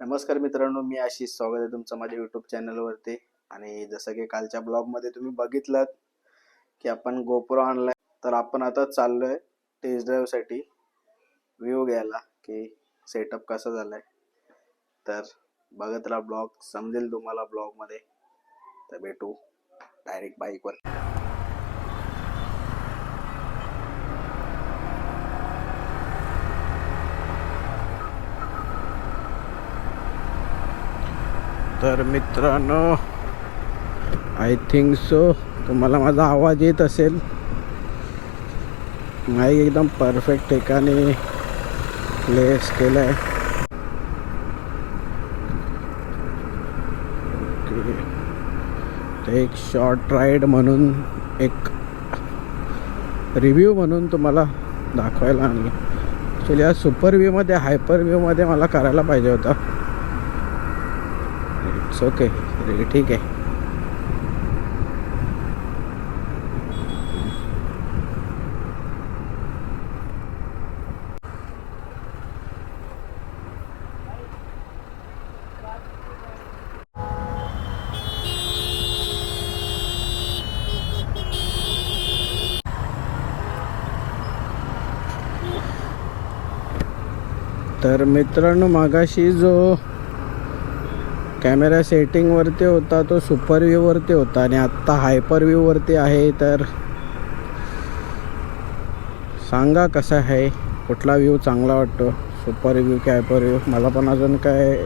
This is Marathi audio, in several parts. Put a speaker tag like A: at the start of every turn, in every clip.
A: नमस्कार मित्रांनो मी आशिष. स्वागत आहे तुमचं माझ्या यूट्यूब चॅनलवरती आणि जसं की कालच्या ब्लॉगमध्ये तुम्ही बघितलं की आपण गोप्रो आणलाय. तर आपण आता चाललोय टेस्ट ड्राईव्हसाठी व्ह्यू घ्यायला की सेटअप कसा झालाय. तर बघत राहा ब्लॉग समजेल तुम्हाला ब्लॉगमध्ये तर भेटू डायरेक्ट बाईकवर तर मित्रांनो आय थिंक सो तुम्हाला माझा आवाज येत असेल. नाही एकदम परफेक्ट ठिकाणी प्लेस केलं आहे ते एक शॉर्ट राईड म्हणून एक रिव्ह्यू म्हणून तुम्हाला दाखवायला आणलं. ॲक्च्युली या सुपर व्ह्यूमध्ये हायपर व्ह्यूमध्ये मला करायला पाहिजे होता. इट्स ओके ठीक आहे. तर मित्रांनो मागाशी जो कॅमेरा सेटिंगवरती होता तो सुपर व्ह्यूवरती होता आणि आत्ता हायपर व्ह्यूवरती आहे. तर सांगा कसा आहे? कुठला व्ह्यू चांगला वाटतो? सुपर व्ह्यू की हायपर व्ह्यू? मला पण अजून काय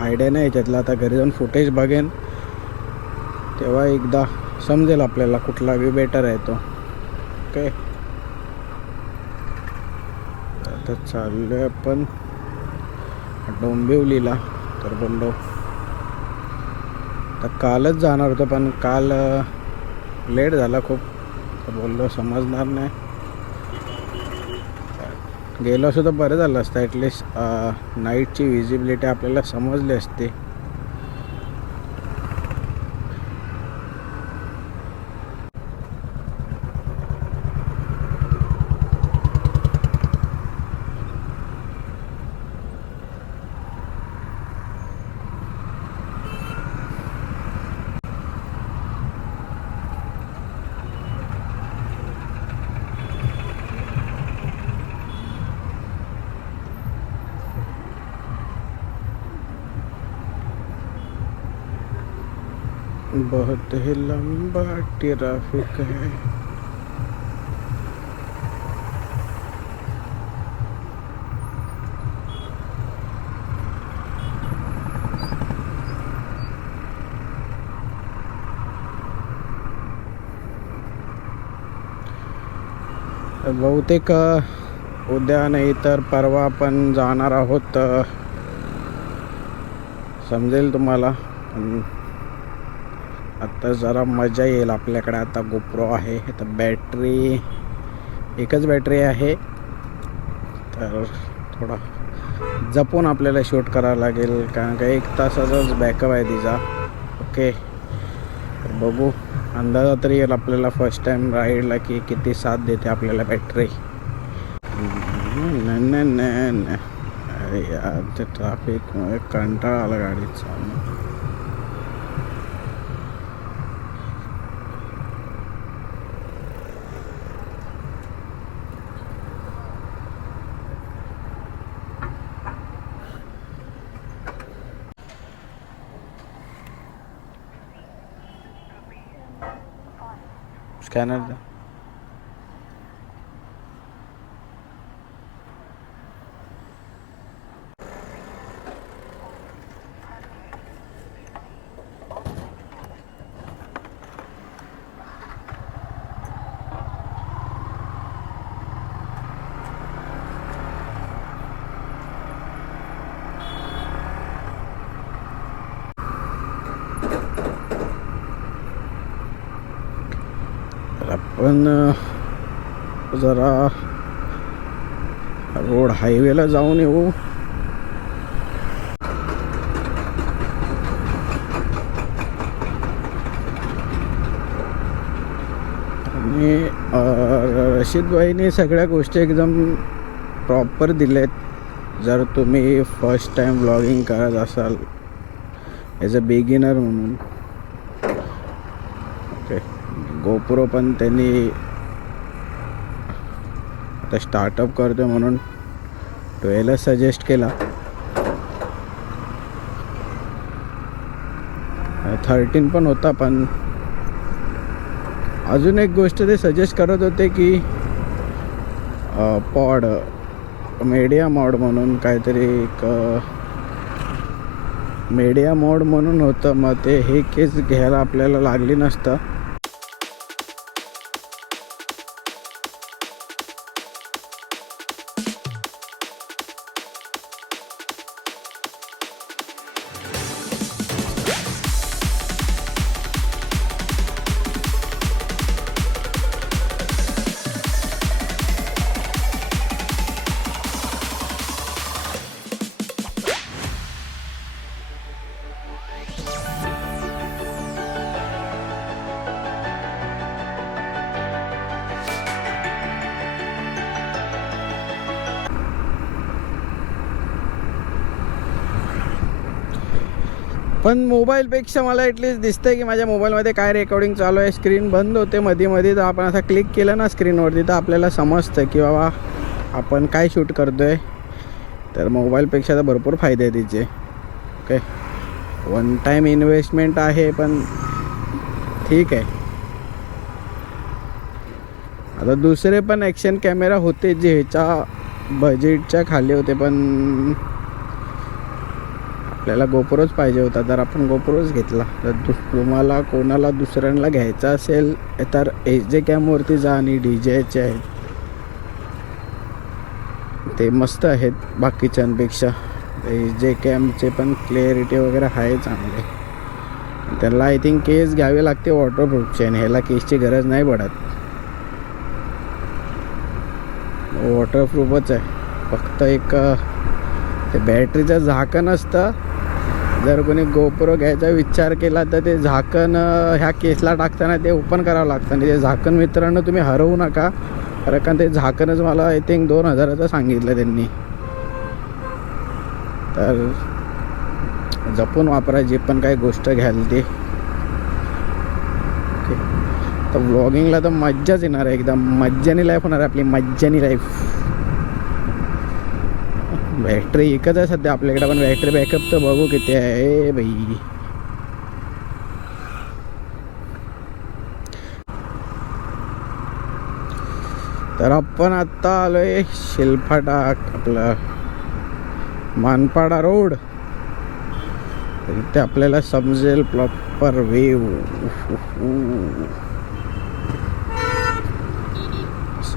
A: आयडिया नाही त्यातला आता घरी जाऊन फुटेज बघेन. तेव्हा एकदा समजेल आपल्याला कुठला व्ह्यू बेटर आहे तो. ओके आता चाललो आहे आपण. डोंबिवलीला. तर बोललो. तर कालच जाणार होतं पण काल लेट झाला खूप. तर बोललो समजणार नाही. गेलो असतो तर बरं झालं असतं. ॲटलिस्ट नाईटची विजिबिलिटी आपल्याला समजली असते. बहुत ही लंबा ट्रैफिक है। बहुतेक उद्या नाही तर परवा आपण जाणार आहोत. समजेल तुम्हाला. आत्ता आता जरा मजा येईल आपल्याकडे. आता गोप्रो आहे तर बॅटरी एकच बॅटरी आहे. तर थोडा जपून आपल्याला शूट करावं लागेल कारण का एक तासाचाच बॅकअप आहे तिचा. ओके तर बघू. अंदाजा तरी येईल आपल्याला फर्स्ट टाईम राईडला की किती साथ देते आपल्याला बॅटरी नाही नाही नाही न. अरे यार ते ट्रॅफिकमुळे कंटाळा आला गाडीचा. Canada. पण जरा रोड हायवेला जाऊन येऊ. आणि अ, रशीदबाईने सगळ्या गोष्टी एकदम प्रॉपर दिल्या आहेत जर तुम्ही फर्स्ट टाईम ब्लॉगिंग करत असाल ॲज अ बिगिनर म्हणून. गोप्रो पण त्यांनी आता स्टार्टअप करतो म्हणून ट्वेलर सजेस्ट केला. थर्टीन पण होता पण अजून एक गोष्ट ते सजेस्ट करत होते की पॉड मीडिया मॉड म्हणून काहीतरी एक मीडिया मॉड म्हणून होतं मग ते हे केस घ्यायला आपल्याला लागली नसतं. पण मोबाईलपेक्षा मला ॲटलीस्ट दिसतंय की माझ्या मोबाईलमध्ये काय रेकॉर्डिंग चालू आहे. स्क्रीन बंद होते मध्ये मध्ये तर आपण असं क्लिक केलं ना स्क्रीनवरती तर आपल्याला समजतं की बाबा आपण काय शूट करतो आहे तर मोबाईलपेक्षा तर भरपूर फायदे आहे तिचे. ओके वन टाईम इन्व्हेस्टमेंट आहे पण ठीक आहे. आता दुसरे पण ॲक्शन कॅमेरा होते जे ह्याच्या बजेटच्या खाली होते पण आपल्याला गोप्रोच पाहिजे होता तर आपण गोप्रोच घेतला तर दु तुम्हाला कोणाला दुसऱ्यांना घ्यायचा असेल तर एच जे कॅमवरती जा आणि डी जेचे आहेत. ते मस्त आहेत बाकीच्यांपेक्षा. एच जे कॅमचे पण क्लिअरिटी वगैरे आहे चांगले. त्याला आय थिंक केस घ्यावे लागते वॉटरप्रूफचे आणि ह्याला केसची गरज नाही पडत. वॉटरप्रूफच आहे. फक्त एक ते बॅटरीचं झाकण असतं जर कोणी गोप्रो घ्यायचा विचार केला तर ते झाकण ह्या केसला टाकताना ते ओपन करावं लागतं. आणि ते झाकण मित्रांनो तुम्ही हरवू नका. कारण ते झाकणच मला आय थिंक दोन हजाराचं सांगितलं त्यांनी. तर जपून वापरा जे पण काही गोष्ट घ्याल ते. ओके. तर व्लॉगिंगला तर मज्जाच येणार आहे एकदम. मज्जानी लाईफ होणार आहे आपली. मज्जानी लाईफ बॅटरी एकच आहे सध्या आपल्याकडे पण बॅटरी बॅकअप तर बघू किती आहे. बाई. तर आपण आत्ता आलोय शिल्फाटा आपलं मानपाडा रोड. इथे आपल्याला समजेल प्रॉपर वेव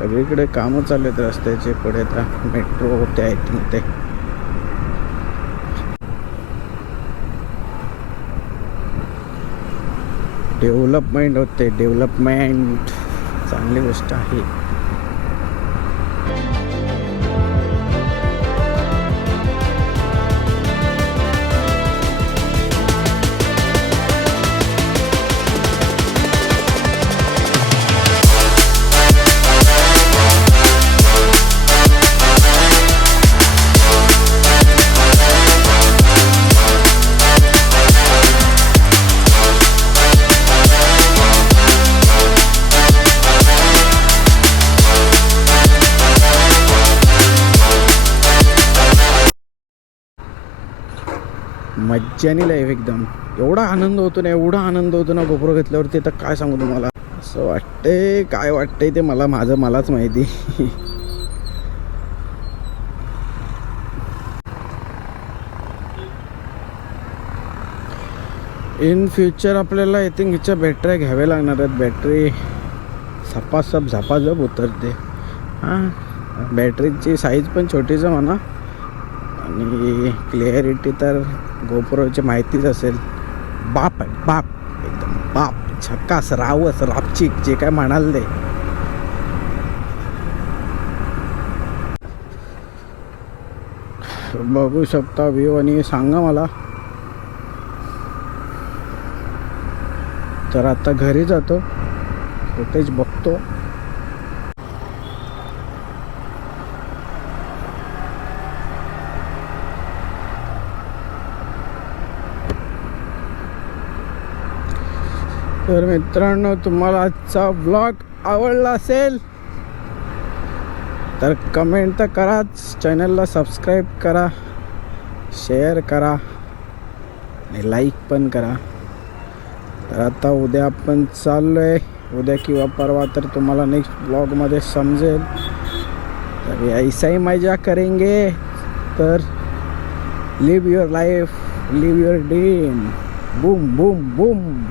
A: सगळीकडे कामं चालू आहेत रस्त्याचे पुढे तर मेट्रो होते आय थिंक ते डेव्हलपमेंट होते डेव्हलपमेंट चांगली गोष्ट आहे. मज्जानी लाईफ एकदम. एवढा आनंद होतो ना एवढा आनंद होतो ना गोप्रो घेतल्यावरती तर काय सांगू तुम्हाला? असं वाटतंय काय वाटतंय ते मला माझं मलाच माहिती. इन फ्युचर आपल्याला आय थिंक हिच्या बॅटऱ्या घ्याव्या लागणार आहेत. बॅटरी झपाझप झपाझप उतरते. हां बॅटरीची साईज पण छोटीच आहे म्हणा. आणि क्लिअरिटी तर गोप्रोची माहितीच असेल. बाप आहे बाप एकदम बाप झकास रावस रापचिक जे काय म्हणाल ते. बघू शकता व्ह्यू आणि सांगा मला. तर आता घरी जातो फुटेज बघतो. तर मित्रांनो तुम्हाला आजचा ब्लॉग आवडला असेल तर कमेंट तर कराच चॅनलला सबस्क्राईब करा शेअर करा आणि लाईक पण करा. तर आता उद्या आपण चाललो आहे उद्या किंवा परवा तर तुम्हाला नेक्स्ट ब्लॉगमध्ये समजेल. तर ऐसाही मजा करेंगे. तर live your life live your dream boom boom boom